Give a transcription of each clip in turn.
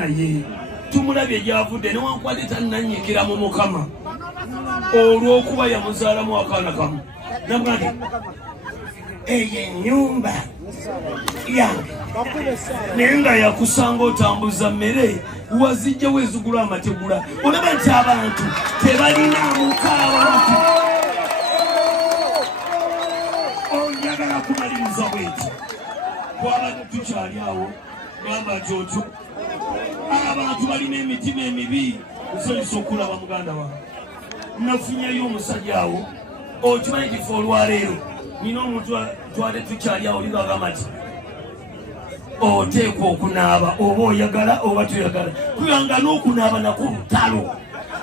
naye tumulabye gyavudde newankwalita nanyikira mu Mukama olw'okuba yamuzaalamu akaana kamu namuga nti eyo ennyumba yange naye nga yakusanga otambuza mmere wazijjawo ezigula amategula olaba nti abantu tebalina mukaawati oyagala kumaliriza bweti twabadde tukyali awo gamba kyotyo abantu balina emitima emibi nsanyusa okulaba muganda wange nafunyayo omusajja awo okimanyi kifo olwaleero nina omuntu twade tukyali awo ligagamba nti oteekwa okunaaba oba oyagala oba toyagala kuyanga n'okunaaba nako lutalo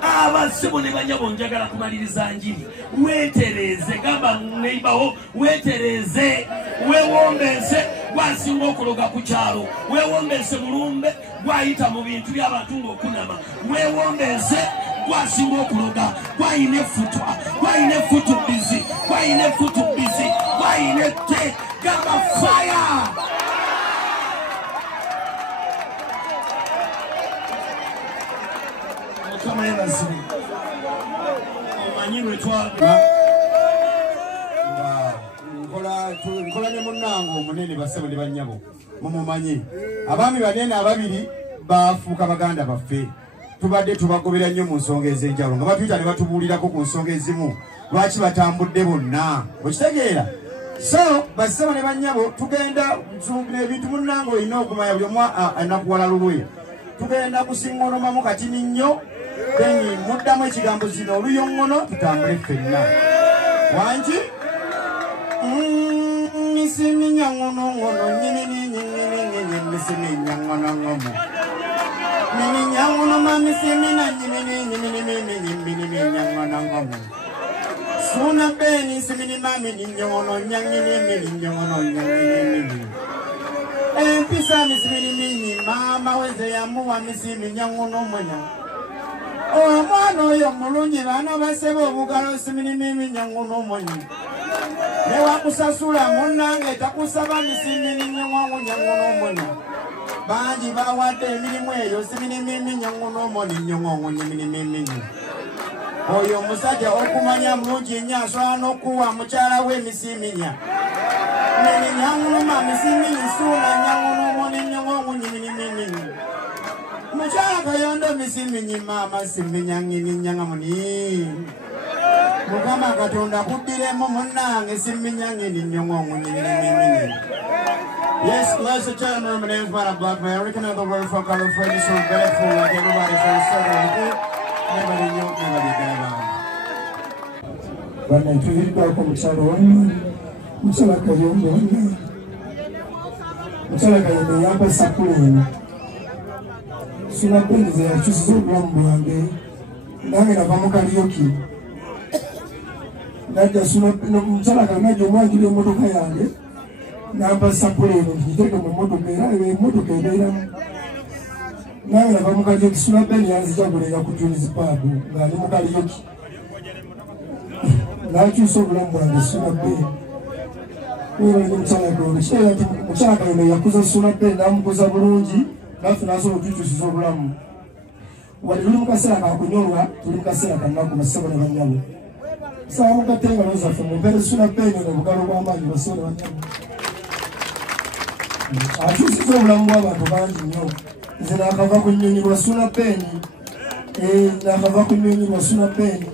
abasibo ne banyabo njagala kumaliriza njiri weetereeze gamba neibawo weetereeze weewombeese gwasinga okuloga ku kyalo weewombeese mulumbe gwayita mu bintu by'abantu ng'okunama weewombeese gwasinga okuloga gwayina effutwa gwayina effutubizi gwayina effutubizi gwayina ette gamba faya kama yana sibi omanyirwe twaga nkola ne munnango omunene basebo ne bannyabo mumumanyi abaami banene ababiri bafuuka baganda baffe tubadde tubagobera nnyo mu nsonga ez'enjawulo nga batuyita ne batubuulirako ku nsonga ezimu lwaki batambudde bonna okitegeera so basebo ne bannyabo tugenda nsungire ebintu munnango olina okumanya buli omu anakuwala lulwe tugenda kusingonomamu katini nnyo Beni muddamu ekigambo zino oluyongono tutambule ffenna wangi misimi nyangonongono nyinininyinininyini misimi nyangonongomo mini nyangonoma misimi na nyinininyinininyinini nyangonongomo suna beni simini mami nyongono nyanginimini nyongono nyanginimini empisa misimini mini mama weze yamuwa misimi nyangonomwenya omwana oyo mulungi baana baseba obugalo siminimimi nyangunomonyi newakusasula munnange takusaba misimini nyangu nyangunomonyi bangi bawadde emirimu eyo siminimimi nyangunomoni nyongongo nyiminimimini oyo omusajja okumanya mulungi nnyo asobola n'okuwa mukyala we emisiminya mini nyangunoma misimini suula nyangunomoni nyongongo nyiminimimini mukyala kayondo misiminyi mama siminyangini nyangamuni mukama katonda kuddiremu munnange siminyangini nyongongo nyiminimimini. Yes, ladies and gentlemen, my name is Madam Blackman. I recognize the word from California, so grateful like everybody for celebrating. Everybody knew, everybody gave Bana tulipa kwa mchana wangu, mchana kayondo wangu, mchana kayondo yapa sapulini. Suna penzi ya chusizo glambu yange nange navamo karaoke najja suna mchala kanajo mwagile motoka yange namba sapuleni njiteke mu motoka era motoka era nange navamo karaoke suna penzi yanzija kulega ku Julius Pub nga ndi mu karaoke nachusizo glambu yange suna penzi wewe ni mchala golo shela mchala kayondo yakuza suna penzi namukuza bulungi Nafu nazo otutusizo obulamu wali tuli mukasera kakunyolwa tuli mukasera kanaku basebo ne banyabo sawa mukatenga noza fe mumpere suna peni ne bugalo bw'amaanyi basebo ne banyabo atusizo obulamu bw'abantu bangi nnyo nze nakava ku nnyonyi lwa suna peni nakava ku nnyonyi lwa suna peni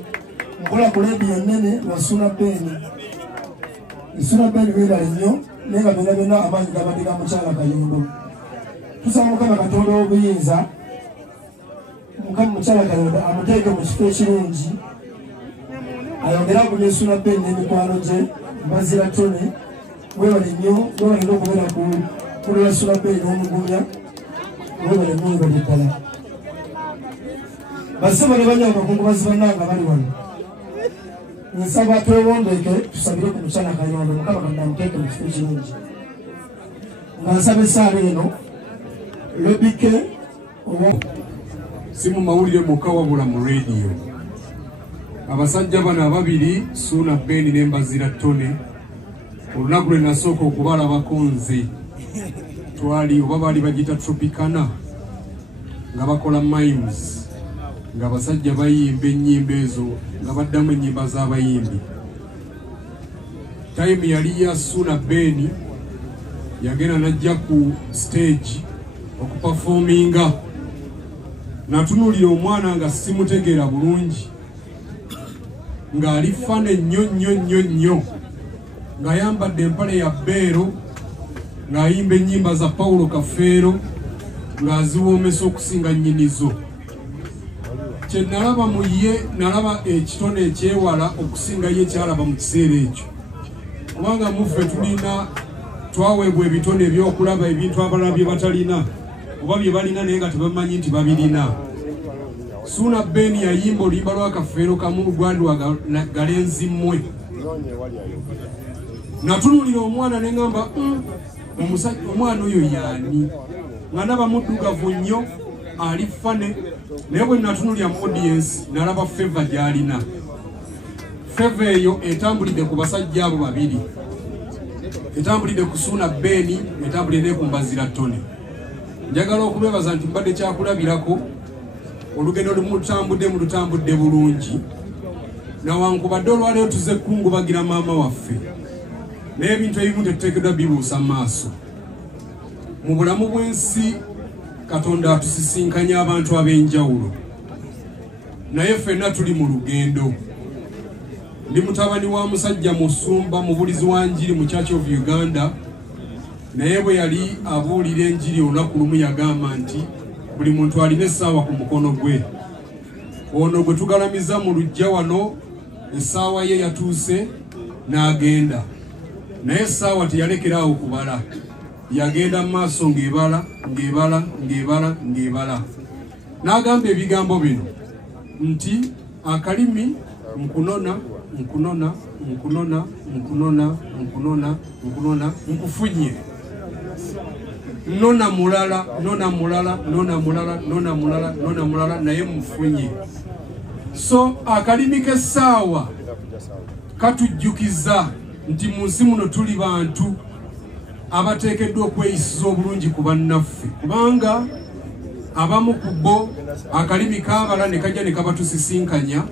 nkola ku leediyo nnene lwa suna peni suna peni weebale nnyo naye nga byonna amaanyi gabadde ga mukyala Kayondo tusaba Mukama Katonda obuyinza Mukama mukyala Kayondo amuteeke mu kifo ekirungi ayongera agumya suna peni n'emikwano gye Bazira Tone webale nnyo webalina okubeera kulera suna peni n'omugumya webale nnyo webale ddala basebo ne banywa abakungubazi bannanga bali wano nsaba twewombeeke tusabire ku mukyala Kayondo Mukama Katonda amuteeke mu kifo ekirungi nga nsaba essaala eno Lebike simu mawulire muka wabula mu radio abasajja bano ababiri Suna Beni ne Bazira Tone olunaku lwe nasooka okubalabako nze twali oba baali bagita Tropicana nga bakola mimes nga basajja bayimba ennyimba ezo nga baddamu ennyimba z'abayimbi. Time yali ya Suna Ben yagenda najja ku stage okuperforminga. Natunulira omwana nga simutegeera bulungi nga ali fane nnyo nga yambadde empale ya beero ng'ayimba ennyimba za Paulo Kafeero ng'aziwoomesa okusinga nnyinizo. Kye nalaba mu ye nalaba ekitone ekyewala okusinga ye kyalaba mu kiseera ekyo, kubanga muffe tulina twaweebwa ebitone ebyokulaba ebintu abalala bye batalina oba bye balina naye nga tebamanyi nti babirina. Suna Ben yayimba oluyimba lwa Kafeero kamu lugwandwa galenzi mmwe. Natunulira omwana ne ngamba omwana oyo yaani nga ndaba muddugavu nnyo ali fane, naye bwe natunulira mu audience nalaba feva gy'alina. Feva eyo etambulidde ku basajja abo babiri, etambulidde ku Suna Ben, etambulidde ne ku Mbazira Tone. Njagala okubebaza nti mbadde kyakulabirako olugendo lutambudde bulungi, nawankubadde olwaleero tuze kungubagira maama waffe naye ebintu ebimu tetuteekeddwa bibuusa mu maaso. Mu bulamu bw'ensi Katonda atusisinkanya abantu ab'enjawulo, naye ffenna tuli mu lugendo. Ndi mutabani wa musajja musumba mubulizi wa njiri mu Church of Uganda, naye bwe yali abuulira enjiri olunaku lumu yagamba nti buli muntu alina essaawa ku mukono gwe. Ono gwe tugalamiza mu lujja wano essaawa ye yatuuse n'agenda, naye essaawa teyalekeraawo kubala, yagenda mu maaso ng'ebala. N'agamba ebigambo bino nti akalimi nkunona nkufunye, nona mulala naye mufunye. So akalimi k'essaawa katujjukiza nti mu nsi muno tuli bantu abateekeddwa okweyisiza obulungi ku bannaffe, kubanga abamu ku bo akalimi kaabala ne kajja ne kabatusisinkanya,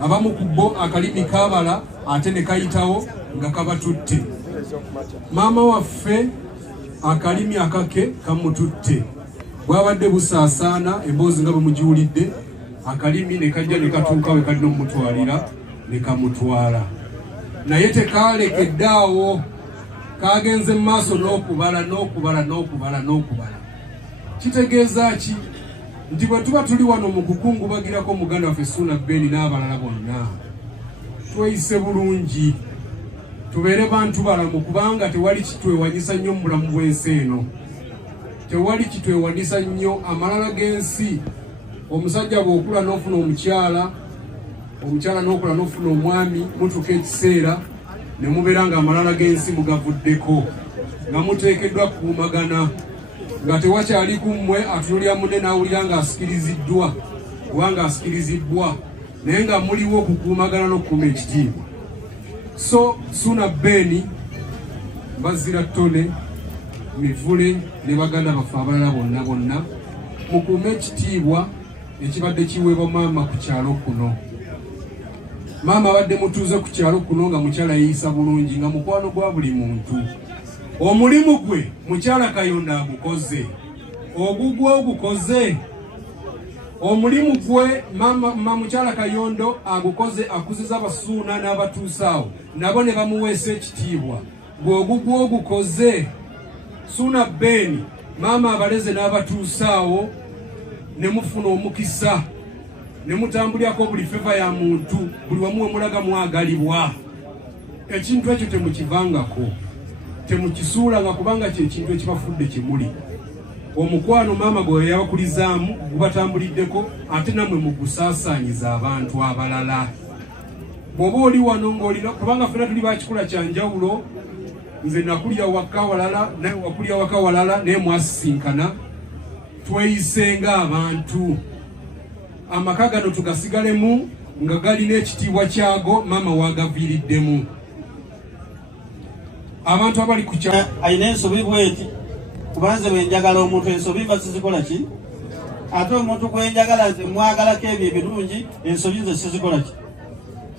abamu ku bo akalimi kaabala ate ne kayitawo nga kabatutte. Maama waffe akalimi akake kamututte, bwabadde busaasaana emboozi nga bwe mugiwulidde, akalimi ne kajja ne katuuka we kalina omutwalira ne kamutwala. Naye tekalekedde awo, kagenze mu maaso n'okubala. Kitegeeza ki? Nti bwe tuba tuli wano mu kukungubagirako muganda waffe Suna Ben n'abalala bonna, tweyise bulungi, tubeere bantu balamu, kubanga tewali kitwewanyisa nnyo mu bulamu bw'ensi eno. Tewali kitwewanyisa nnyo amalala g'ensi. Omusajja bw'okula n'ofuna omukyala n'okula n'ofuna omwami, mutuuka ekiseera ne mubeera nga amalala g'ensi mugavuddeko, nga muteekeddwa kuumagana, nga tewakyali ku mmwe atunulira munne n'awulira ng'asikiriziddwa kubanga asikirizibbwa, naye nga muliwo okukuumagana n'okukuuma ekitiibwa. So Suna Ben, Mbazira Tone, Mivule ne baganda baffe abalala bonna mukuume ekitiibwa ekibadde kiweebwa maama ku kyalo kuno. Maama abadde mutuuze ku kyalo kuno nga mukyala yeeyisa bulungi, nga mukwano gwa buli muntu. Omulimu gwe mukyala Kayonda agukoze, ogugwe ogukoze. Omulimu gwe mama mukyala Kayondo agukoze, akuziza abasuuna n'abatuusaawo nabo ne bamuweesa ekitiibwa, gwe ogugwe ogukoze. Suna Ben maama abaleze n'abatuusaawo ne mufuna omukisa, ne mutambulirako buli feva ya muntu, buli wamu we mulaga mwagalibwa. Ekintu ekyo temukivangako, temukisuulanga, kubanga kyekintu ekibafudde kimuli. Omukwano maama gwe yabakulizaamu gubatambuliddeko, ate namwe mugusaasaanyiza abantu abalala. Bw'oba oli wano ng'olina, kubanga ffenna tuli bakikula kya njawulo, nze nakulya waka walala naye wakulya waka walala, naye mwasisinkana. Tweyise ng'abantu, amaka gano tugasigalemu nga galina ekitiibwa kyago maama wagaviiriddemu. Abantu abali ku kya ayina ensobi bweti, kubanze bwe njagala omuntu ensobi bazikola ki? ate omuntu gwenjagala nze mwagalako ebyo ebirungi ensobi ze sizikola ki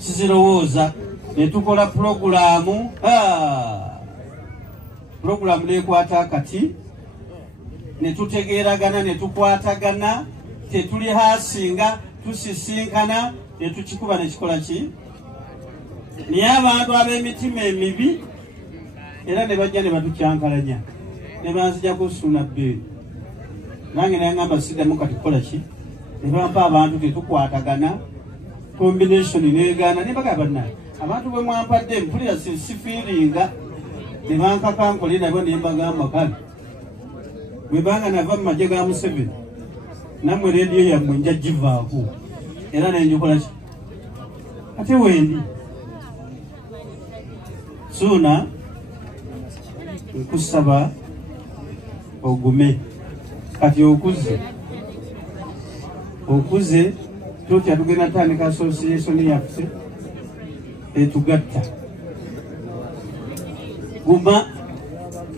sizirowooza ne tukola pulogulaamu pulogulaamu neekwata akati ne tutegeeragana ne tukwatagana tetuli haasinga tusisinkana ne tukikuba ne kikola ki naye abantu ab'emitima emibi era ne bajja ne batukyankalanya ne banzija kusuuna bbeeri nange nayeŋŋamba siddamu kati kukola ki ne bampa abantu tetukwatagana combination neegaana ne bagamba bannaye abantu bwe mwampadde mpulira sifiiringa ne bankakankole nabo ne mbagamba kale bwe banga nava mu magye ga Museveni nammwe rediyo yammwe nja givaako era nenjikola ki ate wendi suuna nkusaba ogume kati okuze tutya tugenda tandika association yaffe etugatta guma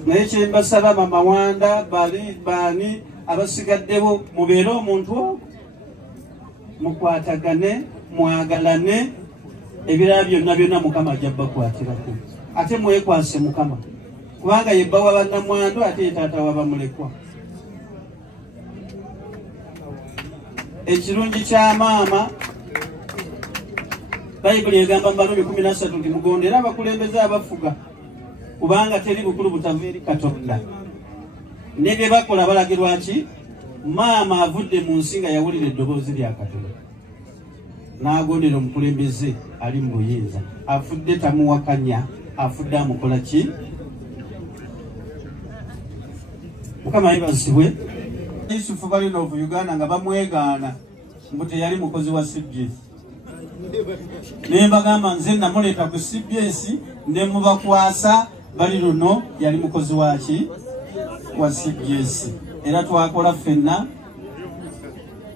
naye kyembasaba mama Wanda baani abasigaddebo mubeere omuntu ogwo mukwatagane mwagalane ebirala byonna Mukama ajja bakwatirako ate mwekwase Mukama kubanga yebba wa bannamwandu ate taata wa bamulekwa ekirungi kya maama Bayibuli egamba mu Barumi 13 nti mugondera abakulembeze abafuga kubanga teri bukulu butava eri Katonda ne bye bakola balagirwa ki maama avudde mu nsi nga yawulira eddoboozi lya Katonda n'agondera omukulembeze ali mu buyinza afudde tamuwakanya afudde amukola ki Mukama yebazibwe Yusufu balina of Uganda nga bamwegaana mbu teyali mukozi wa CBS ne mbagamba nze namuleeta ku CBS ne mubakwasa bali luno yali mukozi waki wa CBS era twakola ffenna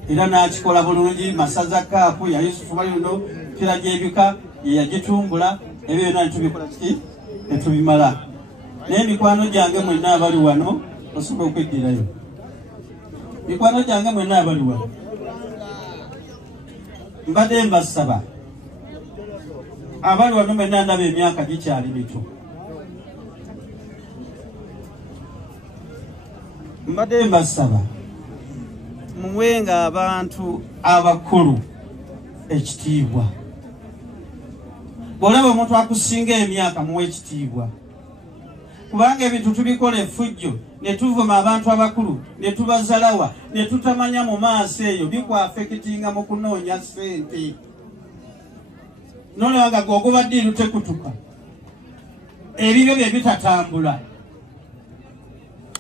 era n'akikola bulungi masaza kaapu ya Yusufu bali luno kira gyebika yagitumbula ebyo byonna netubikola ki netubimala n'emikwano gyange mwenna abali wano osobola okweddirayo mikwano gyange mwenna abali wano mbadde mbasaba abali wano mwenna ndaba emyaka gikyali mito mbadde mbasaba muwenga abantu abakulu ekitiibwa bw'olaba omuntu akusinga emyaka muwe ekitiibwa kubanga ebintu tubikola effujjo ne tuvuma abantu abakulu ne tubazalawa ne tutamanya mu maaso eyo bikwafekitinga mu kunoonya ssente nolewanga gwogoba ddiiru tekutuka ebibyo bye bitatambula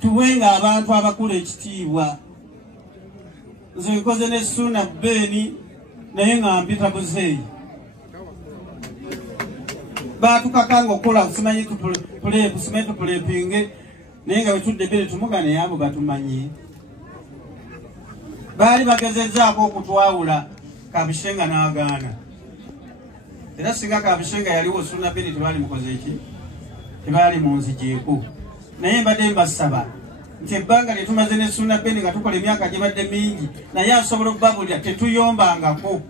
tuwenga abantu abakulu ekitiibwa nze nkoze ne Suuna Bbeeni naye nga mpita buzeeyi batukakanga okukola simanyi tupulepinge naye nga wetudde bere tumugane yaabo batumanyi baali bagezezzaako okutwawula Kabushenga n'agaana era singa Kabushenga yaliwo Suuna Bbeeni tebaali mukoze eki tebaali mu nzijeeko naye mbadde mbasaba nti ebbanga lye tumaze ne Suuna Bbeeni nga tukola emyaka gibadde mingi naye asobola okubabulira tetuyombangako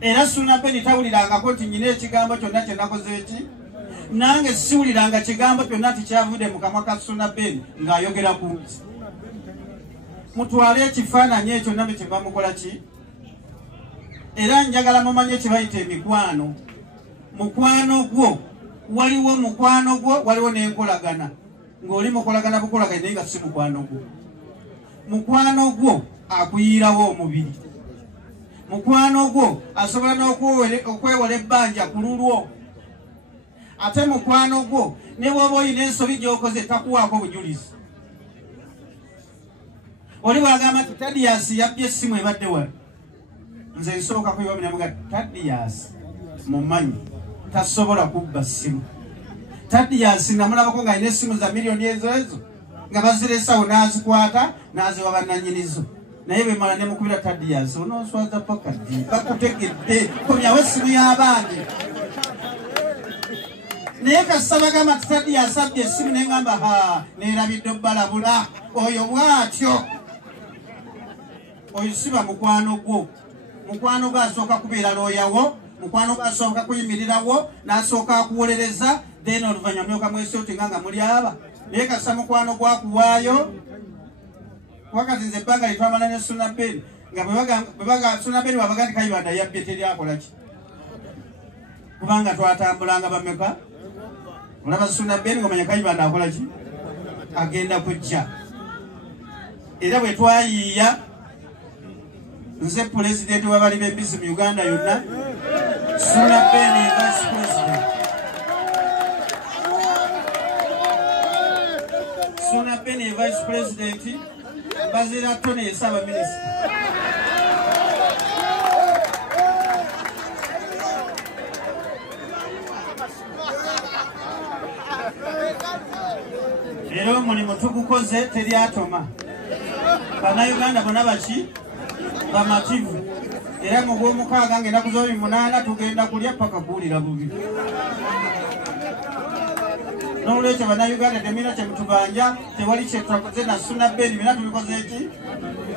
era Suuna Bbeeni tawulirangako nti nyina ekigambo kyonna kye nakoze eki nange siwuliranga kigambo kyonna tikyavudde mu kamwa ka Suuna Bbeeni ng'ayogera ku nsi mutwale ekifaananyi ekyo namwe kye bamukola ki era njagala mumanye kye bayita emikwano mukwano gwo waliwo mukwano gwo waliwo n'enkolagana ng'oli mukolagana bukolagana naye nga si mukwano gwo mukwano gwo akuyiirawo omubiri mukwano gwo asobola n'okwewola ebbanja ku lulwo ate mukwano gwo ne bw'oba olina ensobi gy'okoze takuwaako bujulizi oli bwagamba nti Tadiyasi yabbye essimu ebadde wano nze nsooka kuyibamiramuga Tadiyasi mumanyi tasobola kubba ssimu Tadiyasi namulabako ng'alina essimu za miliyoni ezo nga baziresawo n'azikwata n'aziwa bannannyinizo naye bemala ne mukubira Tadiyasi onooswaza paka ddi bakutegedde komyawo essimu y'abaandi naye kasita bagamba nti Tadiyasi abbye essimu ne ngamba neerabidde obbalabula oyo bw'atyo oyisiba mukwano gwo. Mukwano gwo asooka kubeera looyawo, mukwano gwo asooka kuyimirirawo, n'asooka akuwolereza, then oluvannyuma myoka mwesi otinga nga muli aba. Naye kasa mukwano gwakuwaayo, wakati nze ebbanga litwamala ne Suna Ben, nga bwe Suna Ben babaga nti Kayibanda yabbye teryakola ki? Kubanga twatambulanga bameka, olaba Suna Ben ng'omanya Kayibanda akola ki? Agenda kujja. Era bwe twayiiya nze pulezidenti w'abali b'embizzi mu Uganda yonna, Suna Ben ye vice president. Suna Ben ye vice president, Bazira Tony ye Ssaaba minisita. Era omulimu tugukoze teri atoma. Bannayuganda bonna baki bamativu. Era mu gw'omukaaga ng'ennaku z'obiri 8 tugenda kulya paka kuwulira bubi. N'olwekyo bannayuganda temulina kye mutubanja, tewali kye twakoze na Suna Ben, bina tubikoze eki?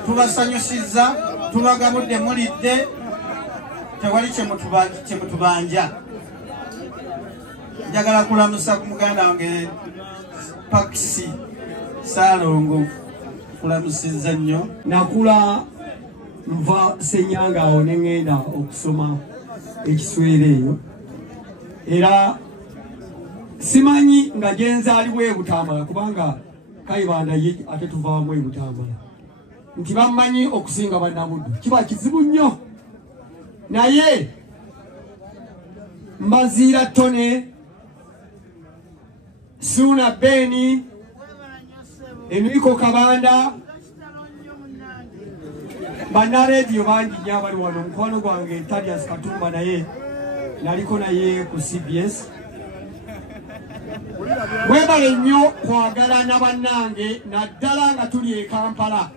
Tubasanyusizza, tubagabudde mulidde, tewali kye mutubanja. Njagala kulamusa ku muganda wange Paxi Salongo, kulamusizza nnyo. Nakula nva Senyanga awo ne ŋŋenda okusoma ekiswere eyo, era simanyi nga gye nzaalibwa e Butambala kubanga Kayibanda ye ate tuvaamu e Butambala, nti bammanyi okusinga bannabuddu. Kiba kizibu nnyo, naye Mbaziira Tone, Suna Ben, Enrico Kabanda, bannarediyo bangi nnyo abali wano. Mukwano gwange Thaddeus Katumba naye naliko naye ku CBS. Webale nnyo kwagalana bannange, naddala nga tuli e Kampala,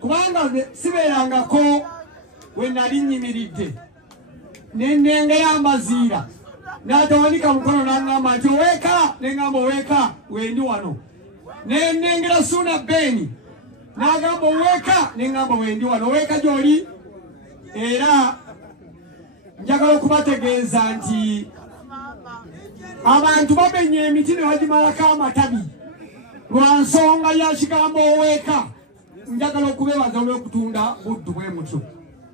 kubanga sibeerangako we nali nnyimiridde n'ennengera Mbaziira n'atawanika mukono n'aŋŋamba nti oweeka, ne ŋŋamba oweeka wendi wano. N'ennengera Suna Ben n'agamba oweeka, ne ŋŋamba wendi wano. Oweeka gy'oli. Era njagala okubategeeza nti abantu bamenya emiti ne bagimalako amatabi lwa nsonga ya kigambo oweeka. Njagala okubeebaza olw'okutunda buddu bwe mutyo.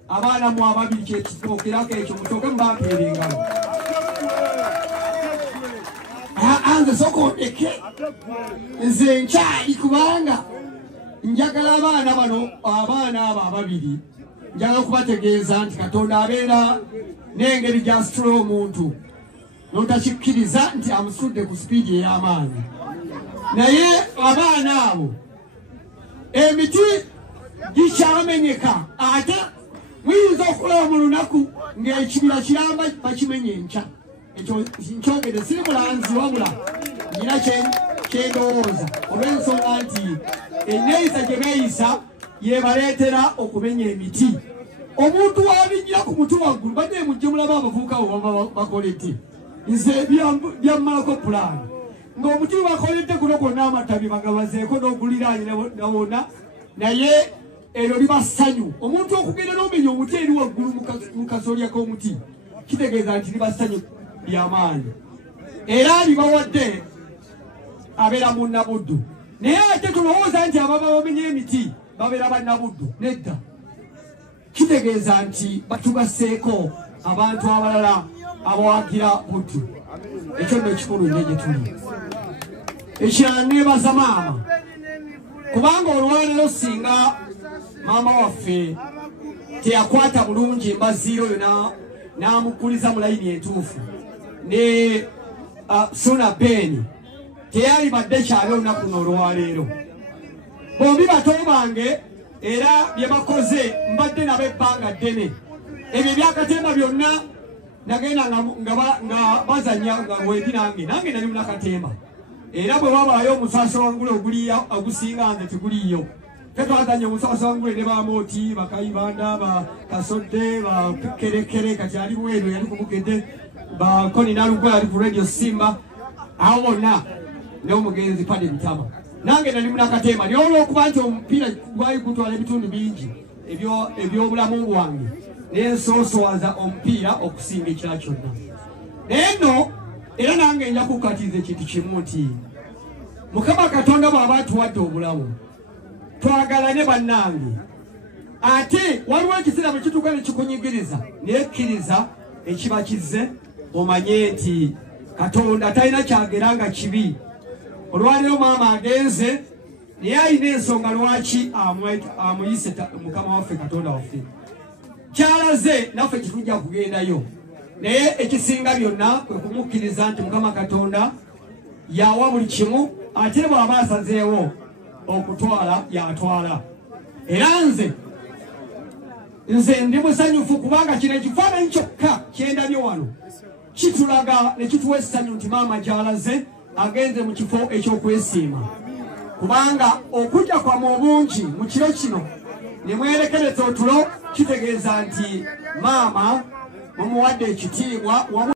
Abaana mu ababiri kyekitookerako ekyo mutooke mubampeera engalo. Nze sokondeke, nze nkyali kubanga njagala abaana bano, abaana abo ababiri, njagala okubategeeza nti Katonda abeera n'engeri gy'asitula omuntu n'otakikkiriza nti amusitudde ku sipiidi ey'amaanyi. Naye abaana abo emiti gikyamenyeka, ate muyinza okulaba mu lunaku ng'ekibira kiramba bakimenye enkya. Ekyo nkyogedde, siri mulanzi wabula nina kyendowooza olw'ensonga nti enneeyisa gye beeyisa yebaleetera okumenya emiti. Omuntu wabijjira ku mutu waggulu badde mujje mulaba abavubuka bo baba bakoledde. Nze byammalako pulaani ng'omuti bakoledde kuno kwonna amatabi bagabazeeko n'oguliraanye nawona, naye eryo liba ssanyu. Omuntu okugenda n'omenya omuti eri waggulu mu kasolya k'omuti kitegeeza nti liba ssanyu ly'amaanyi. Era libawadde abeera munnabuddu. Naye ate tulowooza nti ababa bamenya emiti babeera bannabuddu. Nedda, kitegeeza nti batugaseeko abantu abalala abawagira buddu. Ekyo nno kikulu nnyo gye tuli. Ekirala neebaza maama, kubanga olwaleero singa maama waffe teyakwata bulungi Mbaziira oyo n'amukuliza mu layini entuufu, ne Suna Ben teyali badde kyali olunaku luno olwaleero. Bombi bato bange, era bye bakoze mbadde nabo ebbanga ddene. Ebyo ebyakatemba byonna nagenda nga bazanya nga wendi nange nali munakatemba. Era bwe wabaayo omusaaso wangule ogusinga nze tiguliyo. Twazanya omusaaso wangule ne Bamooti, Bakayibanda, Bakasodde, Bakerekere, kati ali bweru yali kubugedde, Bakoni Nalugwa yali ku Radio Simba. Awo bonna n'omugenzi Padde Bitama. Nange nali munakatemba. Naye olw'okuba nti omupiira gwali gutwala ebitundu bingi, ebyobulamu bwange nensoosowaza omupiira okusinga ekira kyonna. Neno era nange nja kukatiza ekintu kimu nti Mukama Katonda bw'aba atuwadde obulamu twagalane bannange, ate waliwo ekiseera bwe kituuka ne kikunyigiriza naye kkiriza ekiba kizze omanye nti Katonda talina kyagera nga kibi. Olwaleero maama agenze naye alina ensonga lwaki amuyise Mukama waffe Katonda waffe. Kyalaze naffe kitujja kugendayo, naye ekisinga byonna kwe kumukkiriza nti Mukama Katonda yawa buli kimu, ate bw'aba asazeewo okutwala yatwala. Era nze ndi musanyufu kubanga kino ekifaananyi kyokka kyendabye wano kitulaga ne kituwa essanyu nti maama gy'alaze agenze mu kifo eky'okwesiima, kubanga okujja kwamu obungi mu kiro kino ne mwerekereza otulo kitegeeza nti maama mumuwadde ekitiibwa.